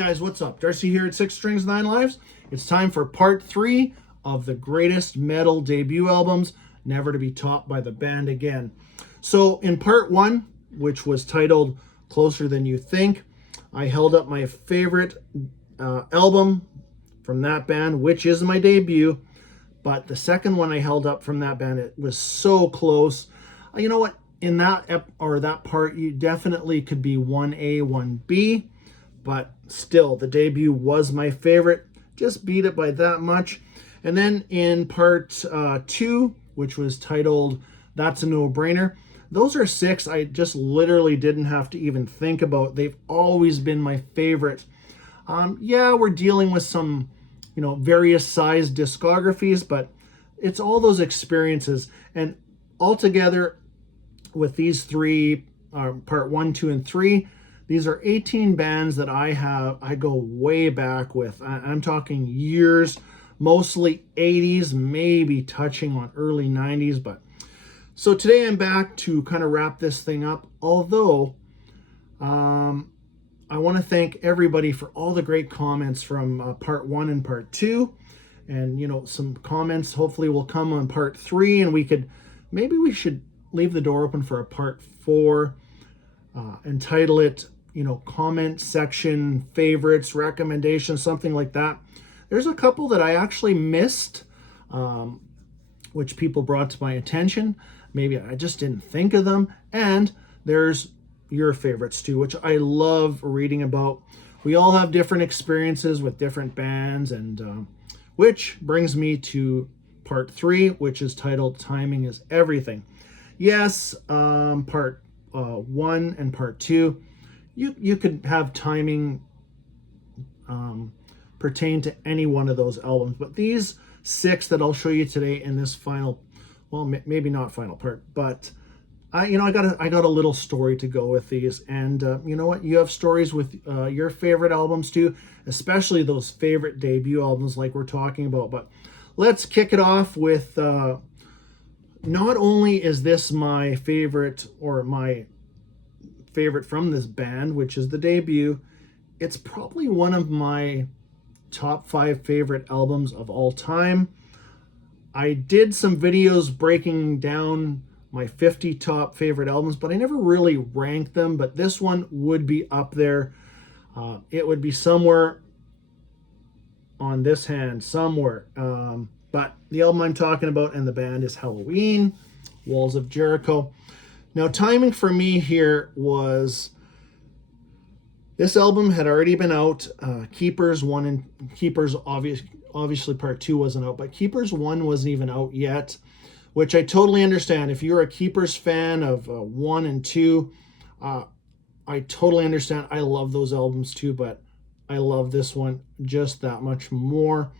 Guys, what's up? Darcy here at 6 Strings 9 Lives. It's time for part 3 of the greatest metal debut albums never to be topped by the band again. So in part 1, which was titled Closer Than You Think, I held up my favorite album from that band, which is my debut. But the second one I held up from that band, it was so close. You know what? In that that part, you definitely could be 1A, 1B. But still, the debut was my favorite. Just beat it by that much. And then in part 2, which was titled That's a No-Brainer, those are 6 I just literally didn't have to even think about. They've always been my favorite. Yeah, we're dealing with some, various size discographies, but it's all those experiences. And altogether, with these 3, part 1, 2, and 3, these are 18 bands that I go way back with. I'm talking years, mostly 80s, maybe touching on early 90s. But so today I'm back to kind of wrap this thing up. Although I want to thank everybody for all the great comments from part 1 and part 2. And, some comments hopefully will come on part 3. And maybe we should leave the door open for a part 4. Entitle it, comment section, favorites, recommendations, something like that. There's a couple that I actually missed, which people brought to my attention. Maybe I just didn't think of them. And there's your favorites too, which I love reading about. We all have different experiences with different bands, and which brings me to part 3, which is titled Timing is Everything. Yes, part 1 and part 2, you could have timing pertain to any one of those albums, but these 6 that I'll show you today in this final, well, maybe not final part, but I got a little story to go with these. And you know what, you have stories with your favorite albums too, especially those favorite debut albums like we're talking about. But let's kick it off with not only is this my favorite, or my favorite from this band, which is the debut, it's probably one of my top 5 favorite albums of all time. I did some videos breaking down my 50 top favorite albums, but I never really ranked them. But this one would be up there. It would be somewhere on this hand, somewhere. But the album I'm talking about and the band is Halloween, Walls of Jericho. Now, timing for me here was, this album had already been out. Keepers 1 and Keepers, obviously part 2 wasn't out, but Keepers 1 wasn't even out yet, which I totally understand. If you're a Keepers fan of 1 and 2, I totally understand. I love those albums too, but I love this one just that much more.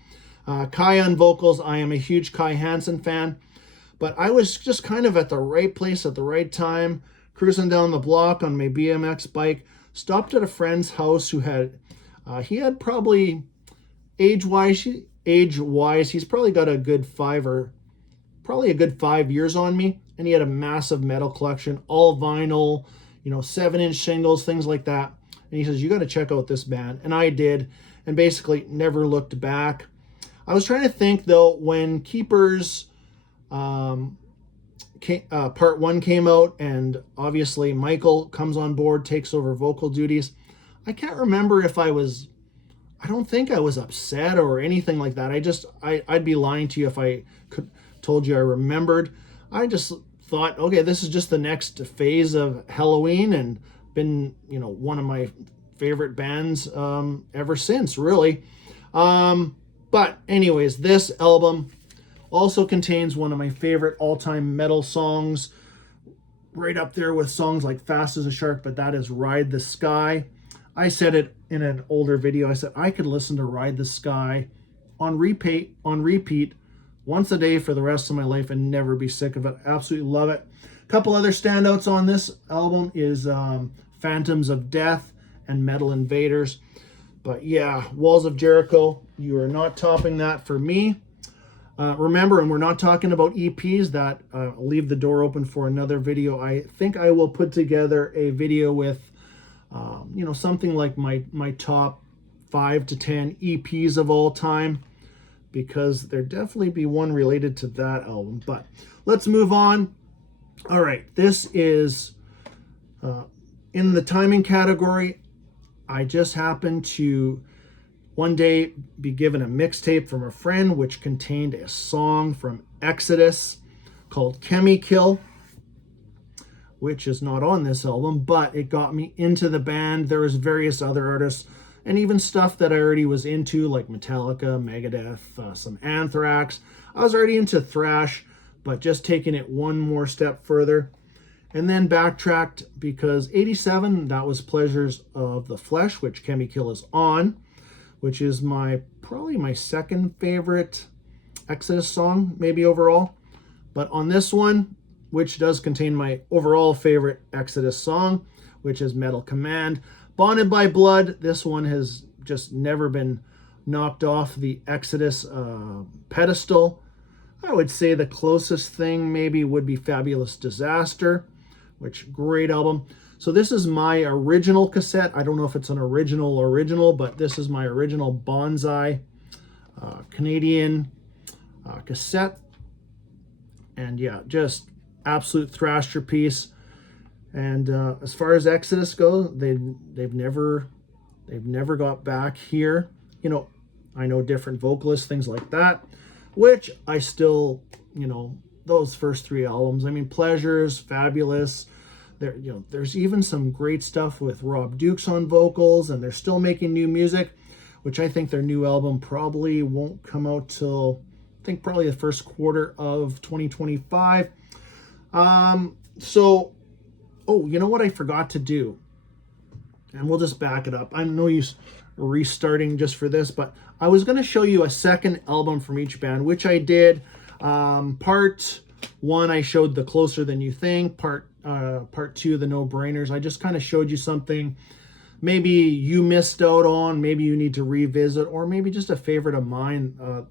Kai on vocals. I am a huge Kai Hansen fan, but I was just kind of at the right place at the right time, cruising down the block on my BMX bike, stopped at a friend's house who had, he had probably, age-wise, he's probably got a good 5 years on me, and he had a massive metal collection, all vinyl, 7-inch shingles, things like that. And he says, you got to check out this band. And I did, and basically never looked back. I was trying to think, though, when Keepers part 1 came out, and obviously Michael comes on board, takes over vocal duties. I can't remember if I don't think I was upset or anything like that. I'd be lying to you if I told you I remembered. I just thought, okay, this is just the next phase of Halloween, and been, one of my favorite bands ever since, really. But anyways, this album also contains one of my favorite all-time metal songs, right up there with songs like Fast as a Shark, but that is Ride the Sky. I said it in an older video. I said I could listen to Ride the Sky on repeat once a day for the rest of my life and never be sick of it. Absolutely love it. A couple other standouts on this album is Phantoms of Death and Metal Invaders. But yeah, Walls of Jericho, you are not topping that for me. Remember, and we're not talking about EPs, that leave the door open for another video. I think I will put together a video with, something like my top 5 to 10 EPs of all time, because there definitely be one related to that album. But let's move on. All right, this is in the timing category. I just happened to one day be given a mixtape from a friend which contained a song from Exodus called Chemikill, which is not on this album, but it got me into the band. There was various other artists and even stuff that I already was into, like Metallica, Megadeth, some Anthrax. I was already into thrash, but just taking it one more step further. And then backtracked because 87, that was Pleasures of the Flesh, which Chemikill is on, which is probably my second favorite Exodus song, maybe overall. But on this one, which does contain my overall favorite Exodus song, which is Metal Command, Bonded by Blood, this one has just never been knocked off the Exodus pedestal. I would say the closest thing maybe would be Fabulous Disaster, which great album. So this is my original cassette. I don't know if it's an original, but this is my original Bonsai Canadian cassette. And yeah, just absolute thrasher piece. And as far as Exodus goes, they've never got back here. You know, I know different vocalists, things like that, which I still, you know, those first three albums. I mean, Pleasures, Fabulous. There, you know, there's even some great stuff with Rob Dukes on vocals, and they're still making new music, which I think their new album probably won't come out till, I think, probably the first quarter of 2025. So, oh, you know what I forgot to do? And we'll just back it up. I'm no use restarting just for this, but I was going to show you a second album from each band, which I did. Part one, I showed The Closer Than You Think. Part two, The No-Brainers. I just kind of showed you something maybe you missed out on, maybe you need to revisit, or maybe just a favorite of mine.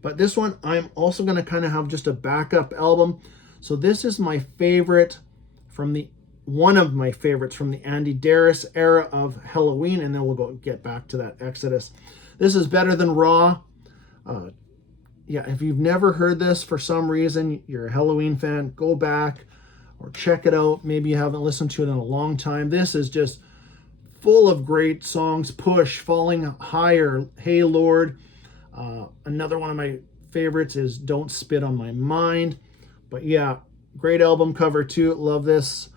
But this one, I'm also going to kind of have just a backup album. So this is my favorite one of my favorites from the Andy Darris era of Halloween, and then we'll get back to that Exodus. This is Better Than Raw. Yeah, if you've never heard this for some reason, you're a Halloween fan, go back or check it out. Maybe you haven't listened to it in a long time. This is just full of great songs. Push, Falling Higher, Hey Lord. Another one of my favorites is Don't Spit on My Mind. But yeah, great album cover too. Love this.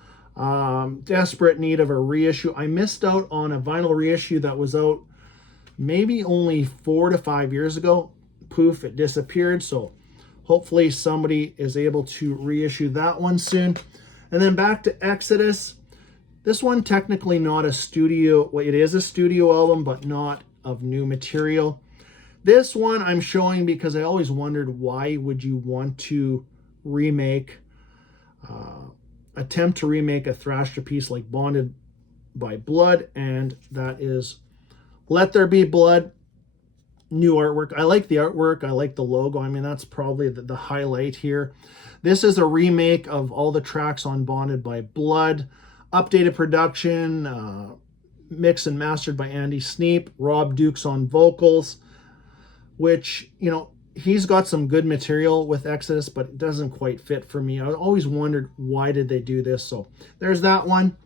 Desperate need of a reissue. I missed out on a vinyl reissue that was out maybe only 4 to 5 years ago. Poof, it disappeared. So hopefully somebody is able to reissue that one soon. And then back to Exodus. This one technically not a studio, well, it is a studio album, but not of new material. This one I'm showing because I always wondered, why would you want to attempt to remake a thrasher piece like Bonded by Blood, and that is Let There Be Blood. New artwork. I like the artwork. I like the logo. I mean, that's probably the highlight here. This is a remake of all the tracks on Bonded by Blood. Updated production, mixed and mastered by Andy Sneap. Rob Dukes on vocals, which, you know, he's got some good material with Exodus, but it doesn't quite fit for me. I always wondered, why did they do this? So there's that one.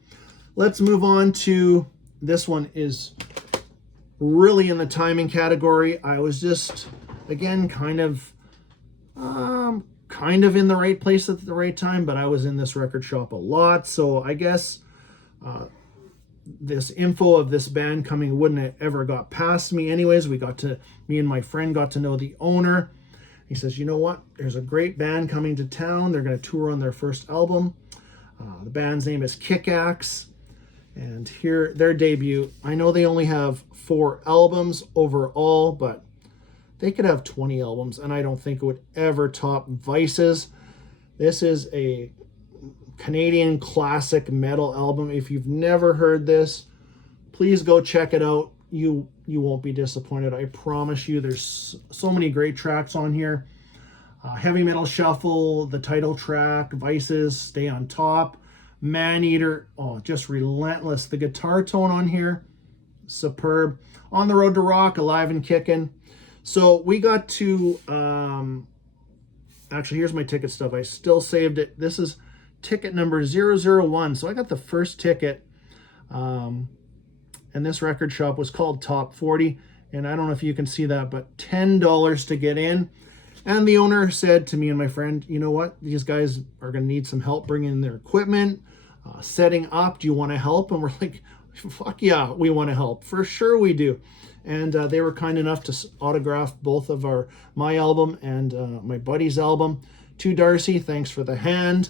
Let's move on to this one. Is really in the timing category. I was just, again, kind of in the right place at the right time, but I was in this record shop a lot. So I guess this info of this band coming wouldn't have ever got past me. Anyways, me and my friend got to know the owner. He says, you know what? There's a great band coming to town. They're going to tour on their first album. The band's name is Kick-Axe. And here, their debut. I know they only have 4 albums overall, but they could have 20 albums, and I don't think it would ever top Vice's. This is a Canadian classic metal album. If you've never heard this, please go check it out. You won't be disappointed. I promise you. There's so many great tracks on here. Heavy Metal Shuffle, the title track, Vice's Stay on Top, Maneater, oh, just relentless. The guitar tone on here, superb. On the Road to Rock, Alive and Kickin'. So we got to, actually, here's my ticket stuff. I still saved it. This is ticket number 001. So I got the first ticket, and this record shop was called Top 40. And I don't know if you can see that, but $10 to get in. And the owner said to me and my friend, you know what? These guys are going to need some help bringing in their equipment, setting up. Do you want to help? And we're like, fuck yeah, we want to help. For sure we do. And they were kind enough to autograph both of my album and my buddy's album. To Darcy, thanks for the hand.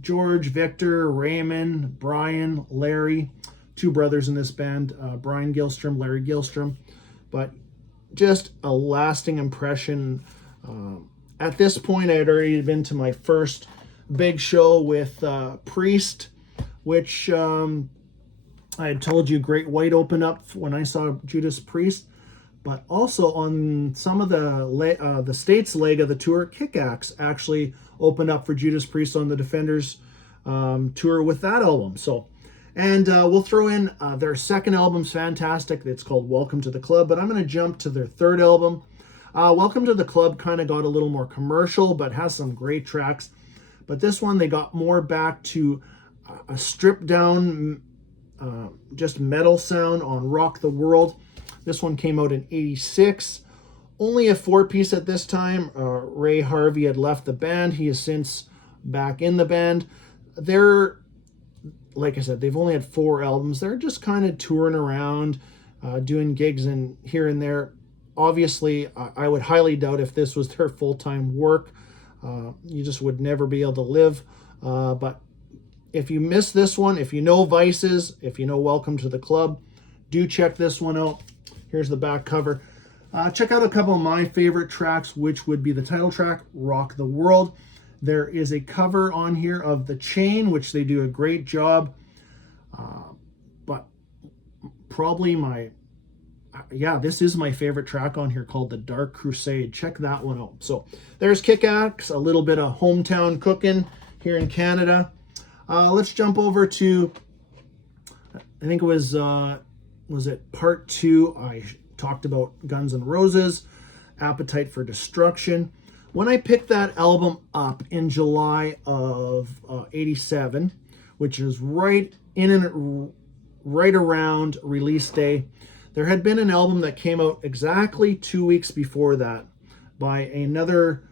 George, Victor, Raymond, Brian, Larry, 2 brothers in this band, Brian Gilstrom, Larry Gilstrom. But just a lasting impression. At this point, I had already been to my first big show with Priest, which I had told you Great White opened up when I saw Judas Priest. But also on some of the States leg of the tour, Kick-Axe actually opened up for Judas Priest on the Defenders tour with that album. So, and we'll throw in their second album's fantastic. It's called Welcome to the Club, but I'm going to jump to their third album. Welcome to the Club kind of got a little more commercial, but has some great tracks. But this one, they got more back to a stripped down, just metal sound on Rock the World. This one came out in '86. Only a 4-piece at this time. Ray Harvey had left the band. He is since back in the band. They're, like I said, they've only had 4 albums. They're just kind of touring around, doing gigs and here and there. Obviously, I would highly doubt if this was their full-time work. You just would never be able to live. But if you miss this one, if you know Vices, if you know Welcome to the Club, do check this one out. Here's the back cover. Check out a couple of my favorite tracks, which would be the title track, Rock the World. There is a cover on here of The Chain, which they do a great job. But probably this is my favorite track on here, called The Dark Crusade. Check that one out. So there's Kick-Axe, a little bit of hometown cooking here in Canada. Let's jump over to, I think it was it part 2? I talked about Guns N' Roses, Appetite for Destruction. When I picked that album up in July of '87, which is right around release day, there had been an album that came out exactly 2 weeks before that by another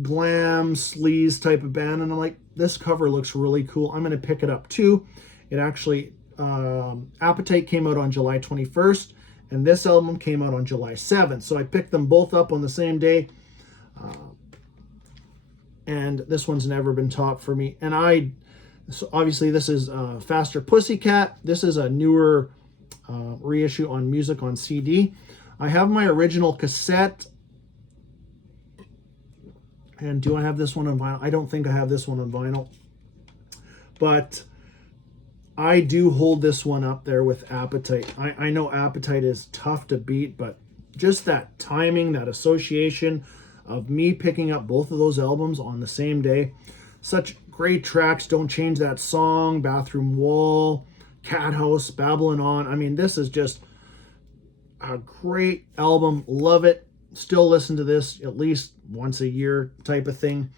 glam sleaze type of band, and I'm like, this cover looks really cool. I'm going to pick it up too. It actually, Appetite came out on July 21st, and this album came out on July 7th. So I picked them both up on the same day. And this one's never been top for me. And so obviously this is Faster Pussycat. This is a newer reissue on music on CD. I have my original cassette. And do I have this one on vinyl? I don't think I have this one on vinyl. But I do hold this one up there with Appetite. I know Appetite is tough to beat, but just that timing, that association of me picking up both of those albums on the same day. Such great tracks. Don't Change That Song, Bathroom Wall, Cat House, Babbling On. I mean, this is just a great album. Love it. Still listen to this at least once a year type of thing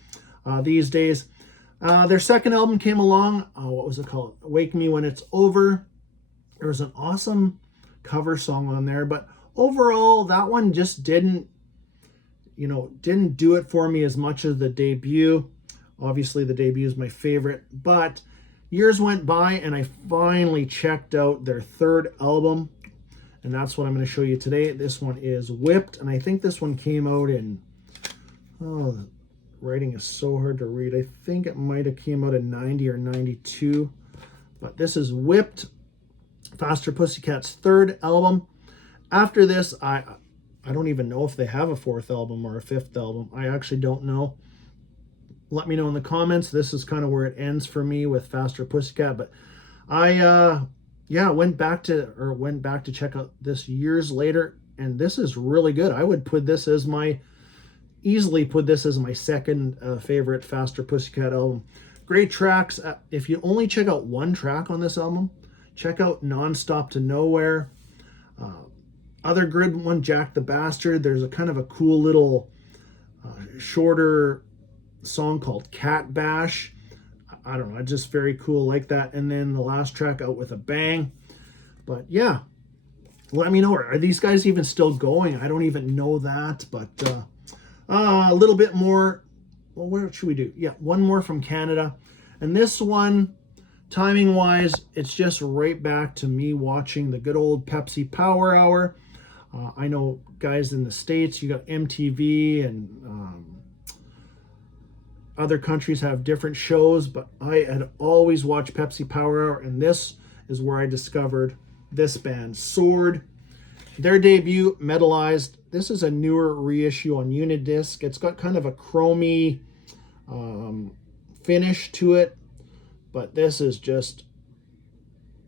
these days. Their second album came along. What was it called? Wake Me When It's Over. There was an awesome cover song on there, but overall, that one just didn't do it for me as much as the debut. Obviously, the debut is my favorite, but years went by and I finally checked out their third album, and that's what I'm going to show you today. This one is Whipped, and I think this one came out in, writing is so hard to read. I think it might have came out in 90 or 92, but this is Whipped, Faster Pussycat's third album. After this, I don't even know if they have a fourth album or a fifth album. I actually don't know. Let me know in the comments. This is kind of where it ends for me with Faster Pussycat. But I went back to check out this years later, and this is really good. I would easily put this as my second favorite Faster Pussycat album. Great tracks. If you only check out one track on this album, check out Nonstop to Nowhere. Other good one, Jack the Bastard. There's a kind of a cool little shorter song called Cat Bash. I don't know, just very cool like that. And then the last track, Out With a Bang. But yeah, let me know, are these guys even still going? I don't even know that, but a little bit more. Well, where should we do? Yeah, one more from Canada. And this one, timing wise, it's just right back to me watching the good old Pepsi Power Hour. I know guys in the States, you got MTV, and other countries have different shows, but I had always watched Pepsi Power Hour, and this is where I discovered this band, Sword. Their debut, Metalized. This is a newer reissue on Unidisc. It's got kind of a chromy finish to it, but this is just,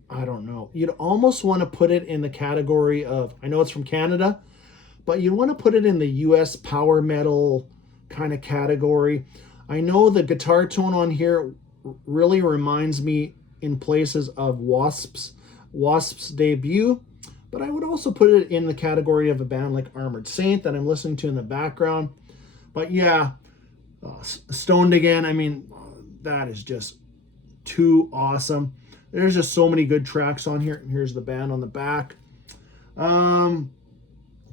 I don't know. You'd almost want to put it in the category of, I know it's from Canada, but you want to put it in the US power metal kind of category. I know the guitar tone on here really reminds me in places of Wasp's debut, but I would also put it in the category of a band like Armored Saint that I'm listening to in the background. But yeah, Stoned Again, I mean, that is just too awesome. There's just so many good tracks on here. And here's the band on the back.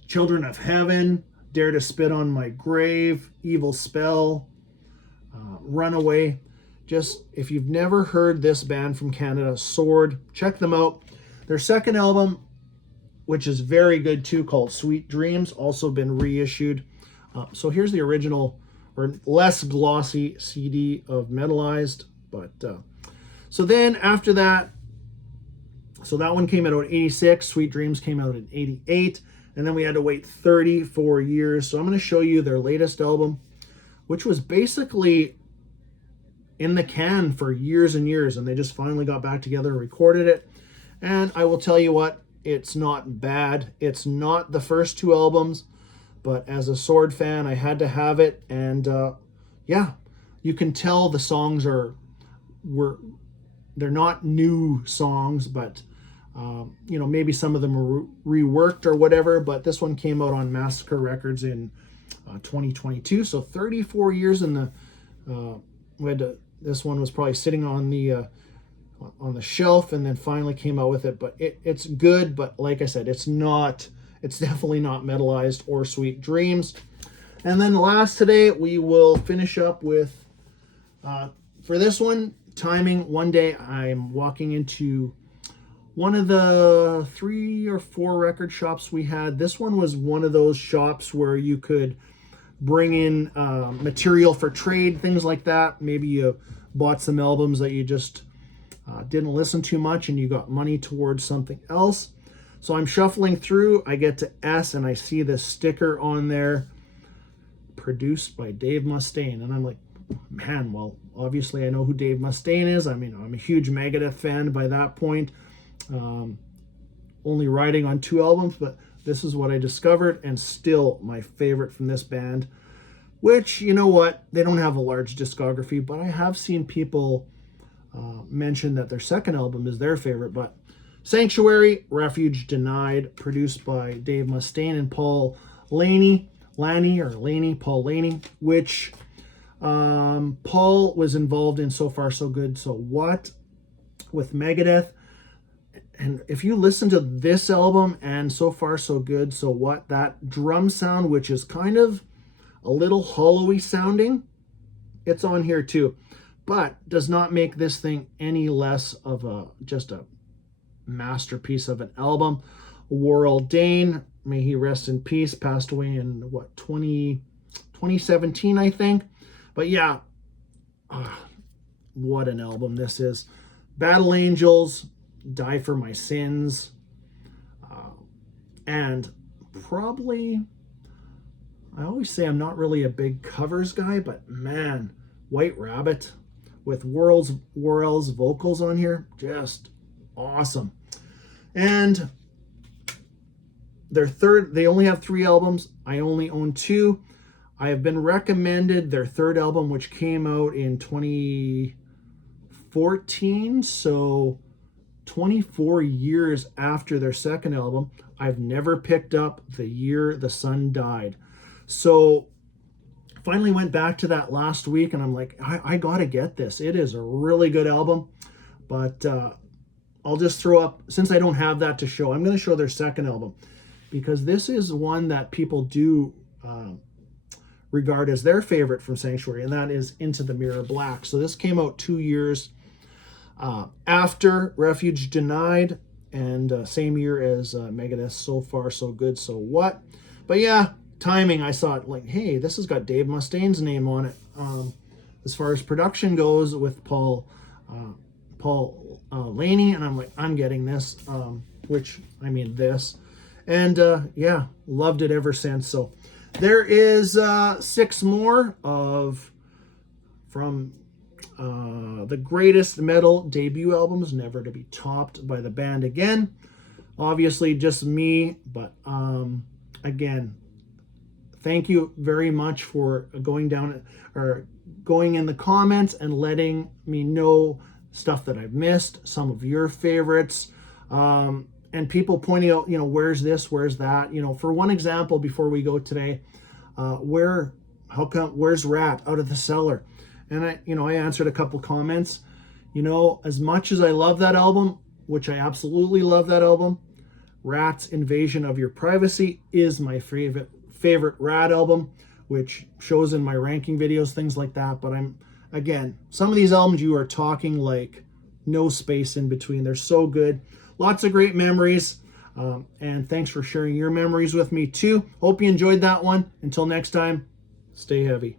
Children of Heaven, Dare to Spit on My Grave, Evil Spell, Runaway. Just, if you've never heard this band from Canada, Sword, check them out. Their second album, which is very good too, called Sweet Dreams, also been reissued. So here's the original, or less glossy CD of Metalized. But so then after that, so that one came out in 86, Sweet Dreams came out in 88, and then we had to wait 34 years. So I'm going to show you their latest album, which was basically in the can for years and years, and they just finally got back together and recorded it. And I will tell you what, it's not bad. It's not the first two albums, but as a Sword fan, I had to have it. And yeah, you can tell the songs they're not new songs, but you know, maybe some of them are reworked or whatever. But this one came out on Massacre Records in 2022, so 34 years in the this one was probably sitting on the shelf, and then finally came out with it. But it's good, but like I said, it's definitely not Metalized or Sweet Dreams. And then last today, we will finish up with for this one, timing. One day I'm walking into one of the 3 or 4 record shops we had. This one was one of those shops where you could bring in material for trade, things like that. Maybe you bought some albums that you just didn't listen to much and you got money towards something else. So I'm shuffling through, I get to S, and I see this sticker on there, produced by Dave Mustaine. And I'm like, man, well, obviously I know who Dave Mustaine is. I mean, I'm a huge Megadeth fan by that point. Only riding on 2 albums, but this is what I discovered, and still my favorite from this band, which, you know what, they don't have a large discography, but I have seen people mention that their second album is their favorite. But Sanctuary, Refuge Denied, produced by Dave Mustaine and Paul Laney, Paul Laney, which Paul was involved in So Far So Good, So What with Megadeth. And if you listen to this album and So Far So Good, So What, that drum sound, which is kind of a little hollowy sounding, it's on here too, but does not make this thing any less of just a masterpiece of an album. Warrell Dane, may he rest in peace, passed away in 2017, I think. But yeah, what an album this is. Battle Angels, Die for My Sins, and probably, I always say I'm not really a big covers guy, but man, White Rabbit with Worrell's vocals on here, just awesome. And they only have 3 albums. I only own 2. I have been recommended their third album, which came out in 2014, so 24 years after their second album. I've never picked up The Year the Sun Died. So finally went back to that last week, and I'm like, I gotta get this. It is a really good album. But I'll just throw up, since I don't have that to show, I'm going to show their second album, because this is one that people do regard as their favorite from Sanctuary, and that is Into the Mirror Black. So this came out 2 years after Refuge Denied, and same year as Megadeth's So Far So Good So What. But yeah, timing, I saw it like, hey, this has got Dave Mustaine's name on it. As far as production goes, with Paul Laney, and I'm like, I'm getting this, which I mean this, and yeah, loved it ever since. So there is 6 more from the greatest metal debut albums, never to be topped by the band again. Obviously just me, but again, thank you very much for going in the comments and letting me know stuff that I've missed, some of your favorites, and people pointing out, where's this, where's that. For one example, before we go today, where's Rat Out of the Cellar? And I answered a couple comments. As much as I love that album, which I absolutely love that album, Rat's Invasion of Your Privacy is my favorite Rat album, which shows in my ranking videos, things like that. But again, some of these albums, you are talking like no space in between. They're so good. Lots of great memories. And thanks for sharing your memories with me too. Hope you enjoyed that one. Until next time, stay heavy.